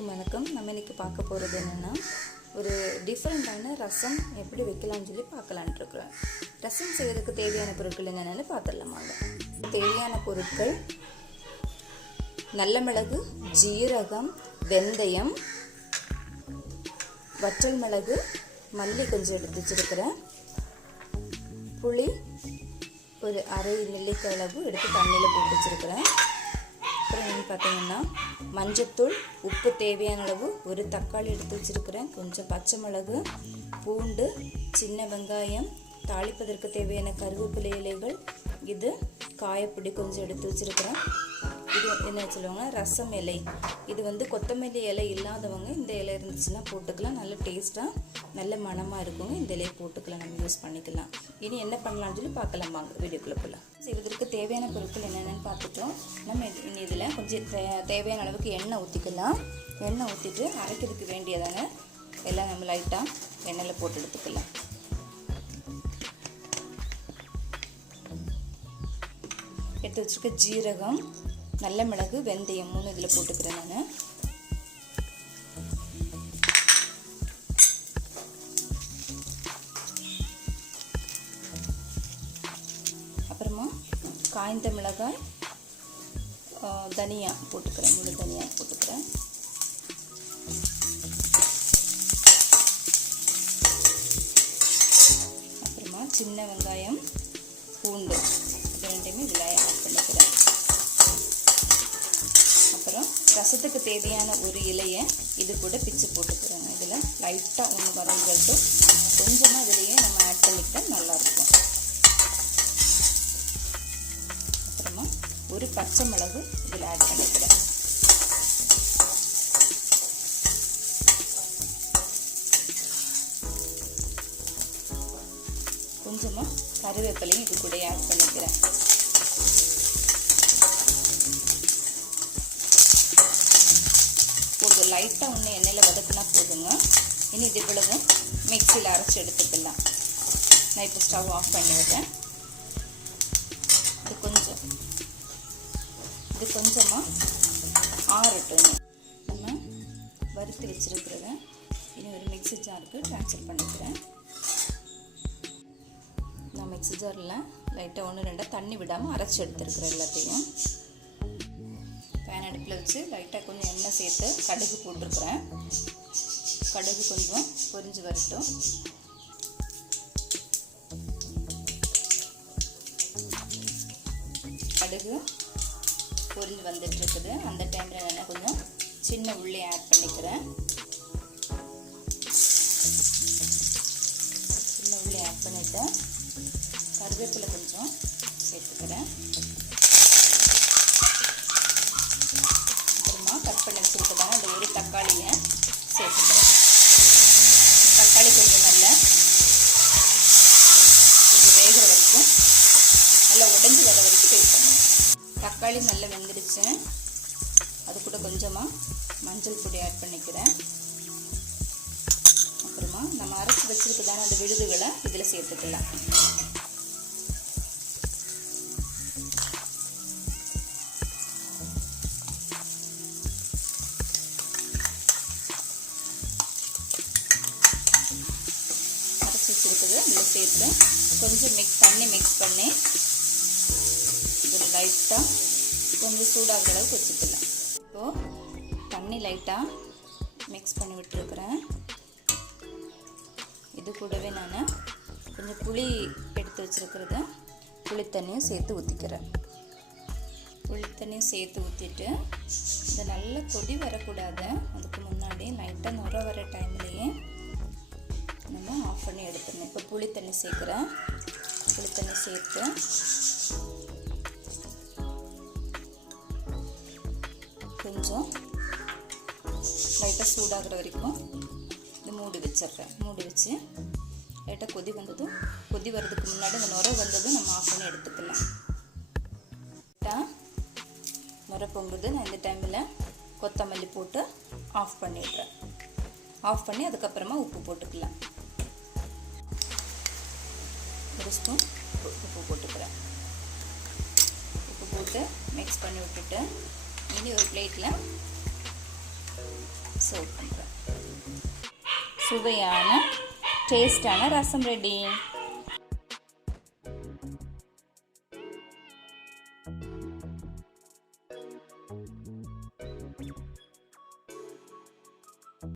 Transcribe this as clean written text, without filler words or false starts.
எல்லாருக்கும் வணக்கம். நம்ம இன்னைக்கு பார்க்க போகிறது என்னென்னா, ஒரு டிஃப்ரெண்ட்டான ரசம் எப்படி வைக்கலாம்னு சொல்லி பார்க்கலான் இருக்கிறேன். ரசம் செய்வதற்கு தேவையான பொருட்கள் என்னென்னு பார்த்துடலாமாங்க. தேவையான பொருட்கள்: நல்ல மிளகு, ஜீரகம், வெந்தயம், வற்றல் மிளகு, மல்லி கொஞ்சம் எடுத்து வச்சுருக்கிறேன். புளி ஒரு அரை நெல்லிக்காய் அளவு எடுத்து தண்ணியில் போட்டு வச்சுருக்கிறேன். அப்புறம் பார்த்தீங்கன்னா மஞ்சத்தூள், உப்பு தேவையான அளவு, ஒரு தக்காளி எடுத்து வச்சுருக்கிறேன், கொஞ்சம் பச்சை மிளகு, பூண்டு, சின்ன வெங்காயம், தாளிப்பதற்கு தேவையான கருவேப்பிலை இலைகள், இது காயப்பொடி கொஞ்சம் எடுத்து வச்சுருக்கிறேன். இது என்ன சொல்லுவாங்கன்னா ரசம் இலை. இது கொத்தமல்லி இலை இல்லாதவங்க இந்த இலை இருந்துச்சுன்னா போட்டுக்கலாம். நல்ல டேஸ்ட்டாக நல்ல மணமாக இருக்குங்க. இந்த இலையை போட்டுக்கலாம், நம்ம யூஸ் பண்ணிக்கலாம். இனி என்ன பண்ணலாம்னு சொல்லி பார்க்கலாம் வாங்க வீடியோக்குள்ளே போகலாம். செய்வதற்கு தேவையான பொருட்கள் என்னென்னு பார்த்துட்டோம். நம்ம இனி இதில் கொஞ்சம் தேவையான அளவுக்கு எண்ணெய் ஊற்றிக்கலாம். எண்ணெய் ஊற்றிட்டு அரைக்கிறதுக்கு வேண்டியதான எல்லாம் நம்ம லைட்டாக எண்ணெயில் போட்டு எடுத்துக்கலாம். எடுத்து வச்சுருக்க ஜீரகம், நல்ல மிளகு, வெந்தயம் 3 இதில் போட்டுக்கிறேன் நான். அப்புறமா காய்ந்த மிளகாய், தனியா போட்டுக்கிறேன், முழு தனியா போட்டுக்கிறேன். அப்புறமா சின்ன வெங்காயம், பூண்டு ரெண்டையுமே இதில் ஆட் பண்ணிக்கிறேன். அப்புறம் ரசத்துக்கு தேவையான ஒரு இலையை இது கூட பிச்சு போட்டுக்கிறேங்க. இதில் லைட்டாக ஒன்று வதங்கிட்டு கொஞ்சமாக இதிலையே நம்ம ஆட் பண்ணிக்கிட்டால் நல்லாயிருக்கும். அப்புறமா ஒரு பச்சை மிளகு இதில் ஆட் பண்ணிக்கிறேன். கொஞ்சமாக கருவேப்பிலையும் இது கூட ஆட் பண்ணிக்கிறேன். போதும், லைட்டாக ஒன்று எண்ணெயில் வதக்குனா போதுங்க. இனி இது இவ்வளவும் மிக்சியில் அரைச்சி எடுத்துக்கலாம். நான் இப்போ ஸ்டவ் ஆஃப் பண்ணிவிடுறேன். இது கொஞ்சமாக ஆறட்டும். நம்ம வறுத்து வச்சுருக்கிறத இனி ஒரு மிக்சி ஜாருக்கு ட்ரான்ஸ்ஃபர் பண்ணிக்கிறேன். நான் மிக்சி ஜாரில் லைட்டாக 1-2 தண்ணி விடாமல் அரைச்சி எடுத்துருக்கிறேன் எல்லாத்தையும். பேன் அடுப்பில் வச்சு லைட்டாக கொஞ்சம் எண்ணெய் சேர்த்து கடுகு போட்டிருக்கிறேன். கடுகு கொஞ்சம் பொரிஞ்சு வரட்டும். கடுகு பொரிஞ்சு வந்துட்டு இருக்குது. அந்த டைமில் நான் கொஞ்சம் சின்ன உள்ளி ஆட் பண்ணிக்கிறேன். சின்ன உள்ளி ஆட் பண்ணிவிட்டு கருவேப்பிலை கொஞ்சம் சேர்த்துக்கிறேன். அப்புறமா கட் பண்ணி வச்சுருக்கதான அந்த ஒரு தக்காளியை சேர்த்துக்கிறேன். தக்காளி கொஞ்சம் வேகிற வரைக்கும் நல்லா உடைஞ்சி வர வரைக்கும் வெயிட் பண்ணுவேன். தக்காளி நல்லா வெந்துடுச்சு. அது கூட கொஞ்சமாக மஞ்சள் பொடி ஆட் பண்ணிக்கிறேன். அப்புறமா நம்ம அரைச்சி வச்சுருக்கதான அந்த விழுதுகளை இதில் சேர்த்துக்கலாம். வச்சுருக்குது இதில் சேர்த்து கொஞ்சம் தண்ணி மிக்ஸ் பண்ணி இதில் லைட்டாக கொஞ்சம் சூடாகிற அளவுக்கு வச்சுக்கலாம். இப்போது தண்ணி லைட்டாக மிக்ஸ் பண்ணி விட்டுருக்குறேன். இது கூடவே நான் கொஞ்சம் புளி எடுத்து வச்சுருக்கிறத புளி தண்ணியும் சேர்த்து ஊற்றிக்கிறேன். புளி தண்ணியும் சேர்த்து ஊற்றிட்டு இதை நல்லா கொதி வரக்கூடாது. அதுக்கு முன்னாடி லைட்டாக நுர வர டைம்லேயே நம்ம ஆஃப் பண்ணி எடுத்துடணும். இப்போ புளி தண்ணி சேர்க்குறேன். புளி தண்ணி சேர்த்து கொஞ்சம் லைட்டாக சூடாகிற வரைக்கும் இது மூடி வச்சிடுறேன். மூடி வச்சு லைட்டாக கொதி வர்றதுக்கு முன்னாடி அந்த நுர வந்ததும் நம்ம ஆஃப் பண்ணி எடுத்துக்கலாம். லைட்டாக நுர பொங்குது. நான் இந்த டைமில் கொத்தமல்லி போட்டு ஆஃப் பண்ணிடுறேன். ஆஃப் பண்ணி அதுக்கப்புறமா உப்பு போட்டுக்கலாம். ஒரு ஸ்பூன் உப்பு போட்டுக்கிறேன். உப்பு போட்டு மிக்ஸ் பண்ணி விட்டுட்டு இனி ஒரு பிளேட்டில் சர்வ் பண்ணுறேன். சுவையான டேஸ்டான ரசம் ரெடி.